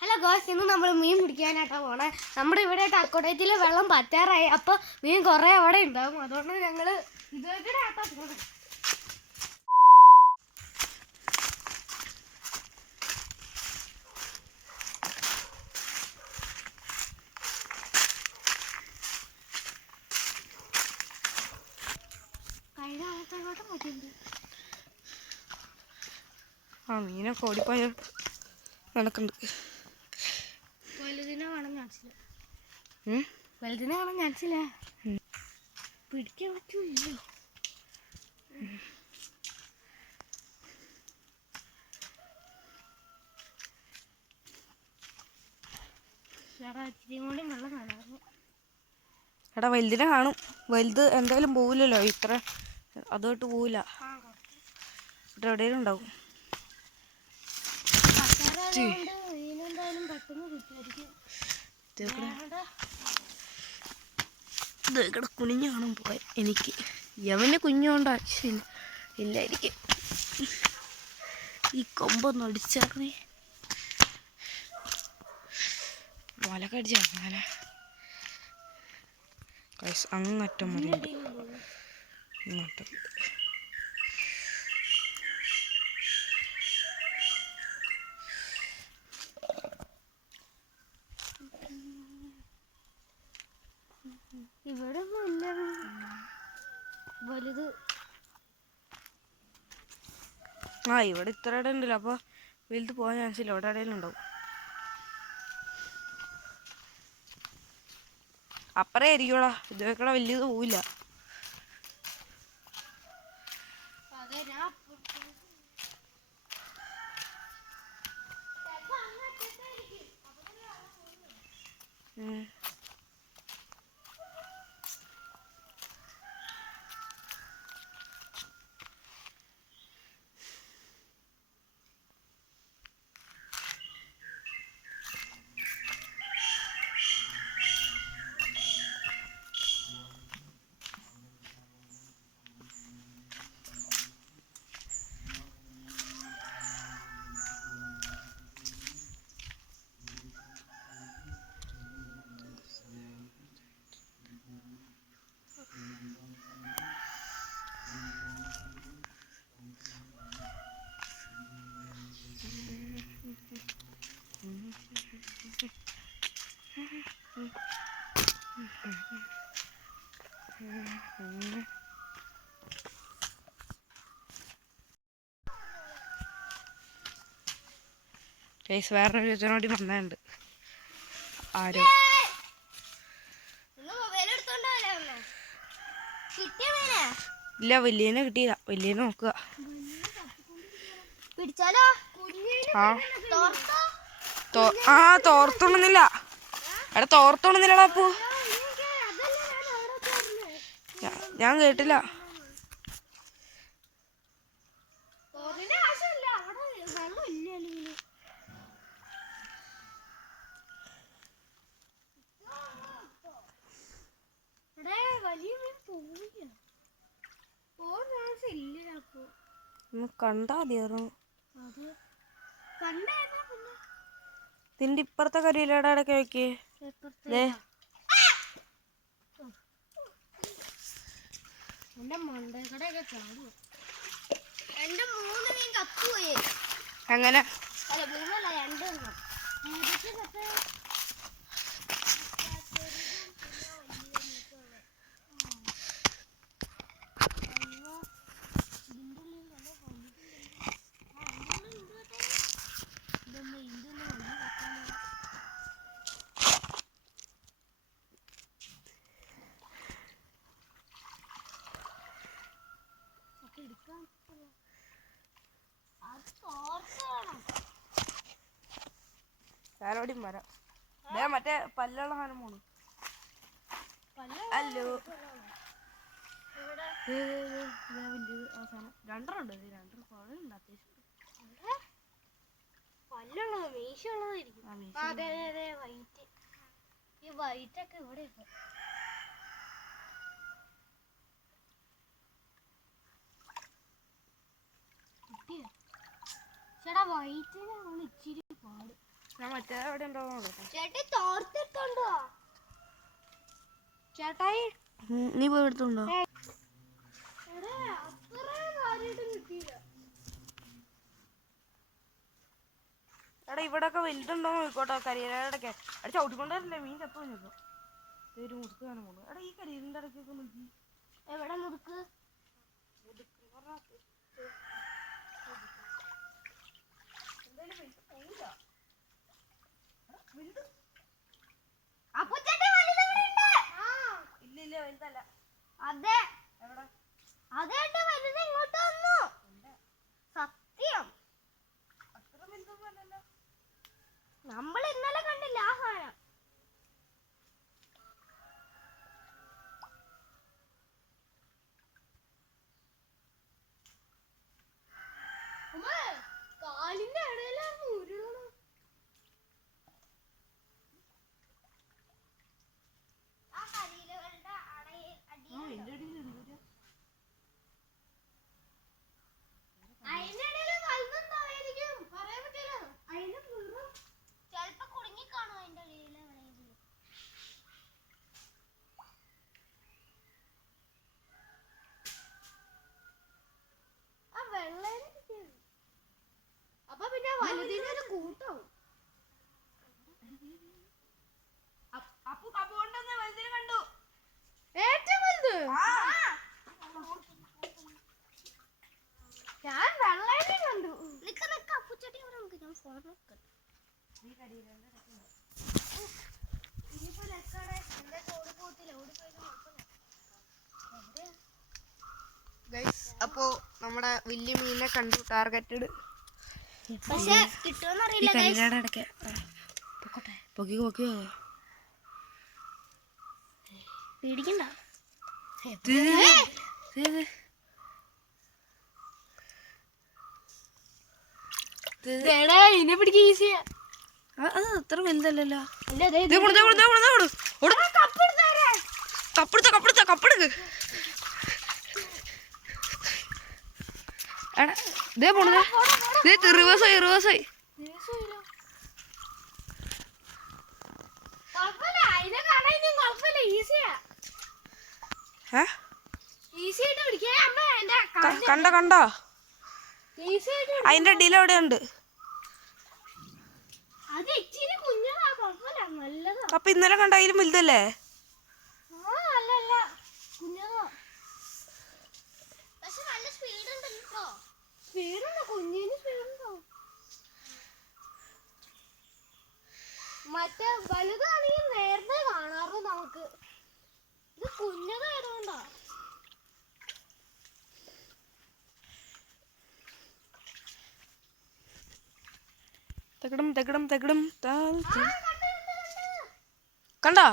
Hello ഗോയ്സ്, ഇന്ന് നമ്മൾ മീൻ പിടിക്കാനായിട്ടാണ് പോണേ. നമ്മുടെ ഇവിടെ അക്കോട്ടയത്തിൽ വെള്ളം പറ്റാറായി. അപ്പോൾ മീൻ കുറേ അവിടെ ഉണ്ടാവും. അതുകൊണ്ട് ഞങ്ങൾ ഇതുവരെ ആട്ടാ പോണേ. കഴിഞ്ഞ ആളത്തോട്ടം പറ്റിയിട്ടുണ്ട്. മീനൊക്കെ ഓടിപ്പോയ നടക്കുന്നുണ്ട്. വലുതിനെ കാണാൻ ചാൻസില്ല. വലുതിനെ കാണാൻ ചാൻസില്ല. പിടിക്കാൻ പറ്റൂല്ലോ. ഇച്ചിരി കൂടി വെള്ളം കാണാറുണ്ട്. എടാ വലുതിനെ കാണും. വലുത് എന്തായാലും പോവില്ലല്ലോ, ഇത്ര അതുമായിട്ട് പോവില്ല. ഇവിടെ എവിടെയെങ്കിലും ഉണ്ടാവും. ഇവിടെ കുനിഞ്ഞു കാണും പോയ എനിക്ക്. യവന് കുഞ്ഞുകൊണ്ട് ആവശ്യമില്ല ഇല്ലായിരിക്കും. ഈ കൊമ്പൊന്നും അടിച്ചേർന്നേ. മലക്കടിച്ചാ മല അങ്ങറ്റം മതി. ഇങ്ങോട്ടും ഇവിടെ ഒന്നും ഇല്ല വലുത്. ഇവിടെ ഇത്ര ഇടം ഉണ്ടല്ലോ. അപ്പോൾ വലുത് പോകാൻ ചാൻസില്ല. ഇവിടെ ഇടയിലും ഉണ്ടാവും. അപ്പറേ ആയിരിക്കോളാ. ഇതൊക്കെ വലിയത് പോവില്ല. വേറൊരു ചേച്ചനോടി വന്നിട്ടുണ്ട്. ആരോ ഇല്ല, വലിയനെ കിട്ടിയില്ല. വലിയനെ നോക്കുക. തോർത്തോണമെന്നില്ല. എടാ തോർത്തോണമെന്നില്ലടാ. അപ്പോ ഞാൻ കേട്ടില്ല. കണ്ടാ മതിയായിരുന്നു. ഇതിന്റെ ഇപ്പുറത്തെ കരിയിലയുടെ ഇടയ്ക്ക് വെക്കേ. എങ്ങനെ ഞാനോടിയും വരാം. മറ്റേ പല്ലുള്ള സാധനം പോണു. അല്ലോ രണ്ടെണ്ണം ഉണ്ട്. രണ്ടെണ്ണം കുഴപ്പമില്ല. അത്യാവശ്യം പല്ലുള്ളത് മീശുള്ളതായിരിക്കും. വൈറ്റ്. ഈ വൈറ്റൊക്കെ ഇവിടെ ചേട്ടാ. വൈറ്റിനാണ് ഇച്ചിരി പാട്. ഞാൻ മറ്റേ എവിടെ ഉണ്ടോ ചേട്ടി തോർത്തിട്ടുണ്ടോ ചേട്ടായി? നീ പോയി എടുത്തുണ്ടോ? എടാ ഇവിടൊക്കെ വലുതുണ്ടോ നോക്കോട്ടോ. കരിയിലടക്കെ അവിടെ ചവിട്ടിക്കൊണ്ടല്ലേ മീൻ ചത്തു കഴിഞ്ഞപ്പോ ഒരു മുറുക്ക് കാണാൻ പോണു. എടാ ഈ കരിയിലിന്റെ ഇടയ്ക്കൊക്കെ നോക്കി. എവിടെ മുറുക്ക്? ഇല്ല വലുതല്ല. അതെ അതേട്ട് വലുത് ഇങ്ങോട്ട് വന്നു. സത്യം അത്ര വലുതൊന്നുമല്ലല്ലോ. നമ്മൾ ഇന്നലെ കണ്ടില്ല ആ സാധനം. കാലിന്റെ ഇടയിലാണ് ഉരുളണം. ആ കരിയിലകളുടെ അതിനിടയിൽ വലുതുണ്ടായിരിക്കും, പറയാൻ പറ്റില്ല. അതിന് ചെലപ്പോ കുടുങ്ങിക്കാണോ അതിന്റെ ഇടയിൽ എവിടെയെങ്കിലും. ആ വെള്ളം അപ്പൊ പിന്നെ വലുതിനൊരു കൂട്ടാവും. കണ്ടു ഏറ്റവും വലുത് ഞാൻ വെള്ളേനെ കണ്ടു. നിക്ക അപ്പുച്ചട്ടി ഇവിടെ നമുക്ക് ഞാൻ ഫോൺ നോക്കട്ടെ. അപ്പോ നമ്മുടെ വലിയ മീനിനെ കണ്ടു. ടാർഗറ്റഡ്. പക്ഷെ കിട്ടുമെന്നറിയില്ല. പേടിക്കണ്ട. ഇതിനെ പിടിക്കാൻ ഈസിയാ. അത് അത്ര വലുതല്ലല്ലോ. കപ്പെടുക്ക്. ഇതേ പോണത്. റിവേഴ്സായി. കണ്ടോ അതിന്റെ അടിയിൽ എവിടെ ഉണ്ട്. അപ്പൊ ഇന്നലെ കണ്ട അതിലും വലുതല്ലേ? മറ്റേ വലുതാണെങ്കിൽ നേരത്തെ കാണാറുണ്ട് നമുക്ക്. ഇത് കുഞ്ഞതായതുകൊണ്ടാ. തകിടം കണ്ടാ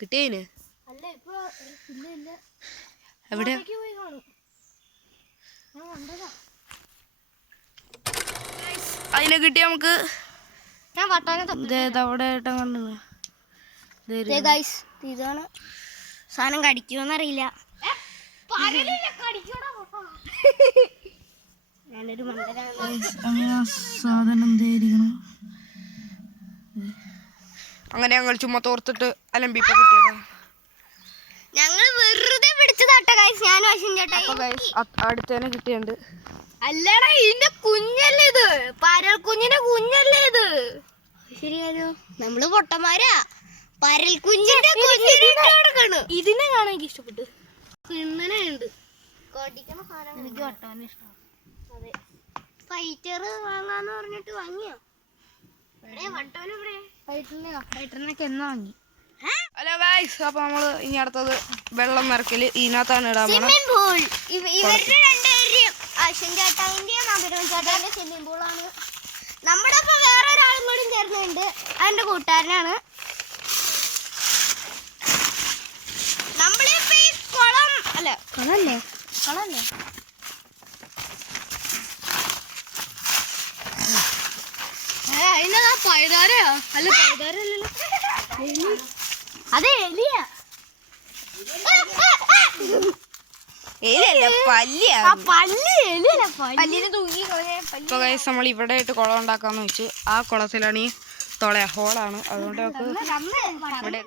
കിട്ടിയതിന് അല്ല ഇപ്പൊ ഇല്ല എവിടെയാ പോയി കാണും. ഞാൻ കണ്ടതാ. അതിനെ കിട്ടി നമുക്ക്. ഞാൻ അവിടെ ഇതാണ് സാധനം. കടിക്കുമെന്നറിയില്ല. ഞാനൊരു സാധനം അങ്ങനെ ഞങ്ങൾ ചുമ്മാ തോർത്തിട്ട് അലമ്പിപ്പോ കിട്ടിയതാ. ഞങ്ങൾ വെറുതെ പിടിച്ചതാട്ടോ ഗൈസ്. ഞാനും അശ്വിൻ ചേട്ടാ അടുത്തന്നെ കിട്ടിയുണ്ട്. അല്ലടാ ഇതിന്റെ കുഞ്ഞല്ലേ ഇത്. പരൽ കുഞ്ഞിന്റെ കുഞ്ഞല്ലേ ഇത്. ശരിയാലോ നമ്മള് പൊട്ടന്മാരാ. പരൽ കുഞ്ഞിന്റെ കുഞ്ഞിനെ ഇതിനെ കാണാൻ എനിക്ക് ഇഷ്ടപ്പെട്ടു. കിണ്ണനെ ഉണ്ട്. എനിക്ക് വട്ടാൻ ഇഷ്ടം. അതെ ഫൈറ്റർ വാങ്ങാന്ന് പറഞ്ഞിട്ട് വാങ്ങിയോ? ഫൈറ്ററിനൊക്കെ എന്നാ വാങ്ങി? ഹലോ ഗൈസ്, അപ്പൊ നമ്മള് ഇനി അടുത്തത് വെള്ളം നിറക്കല് ഇതിനകത്താണ് ഇടാൻ പോണത്. ഇവരുടെ രണ്ടുപേരും അശ്വിൻ ചേട്ടാവിന്റെയും അഭിരാമൻ ചേട്ടാവിന്റെ സ്വിമ്മിംഗ് പൂളാണ്. നമ്മുടെ ഒപ്പം വേറെ ഒരാളും കൂടി ചേർന്നുണ്ട്. അതിന്റെ കൂട്ടുകാരനാണ്. നമ്മളിപ്പോ ഈ കുളം അല്ല കളല്ലേ അതിനതാ പൈതാരയോ? അല്ല പൈതാരല്ലോ, അതെ എലിയാ. പല്ലിനെ തൂക്കി ഇപ്പൊ ഗൈസ് നമ്മൾ ഇവിടെ ആയിട്ട് കുളം ഉണ്ടാക്കാന്ന് വെച്ച് ആ കുളത്തിലാണ് ഈ ഹോളാണ് അതുകൊണ്ട് നമുക്ക് ഇവിടെ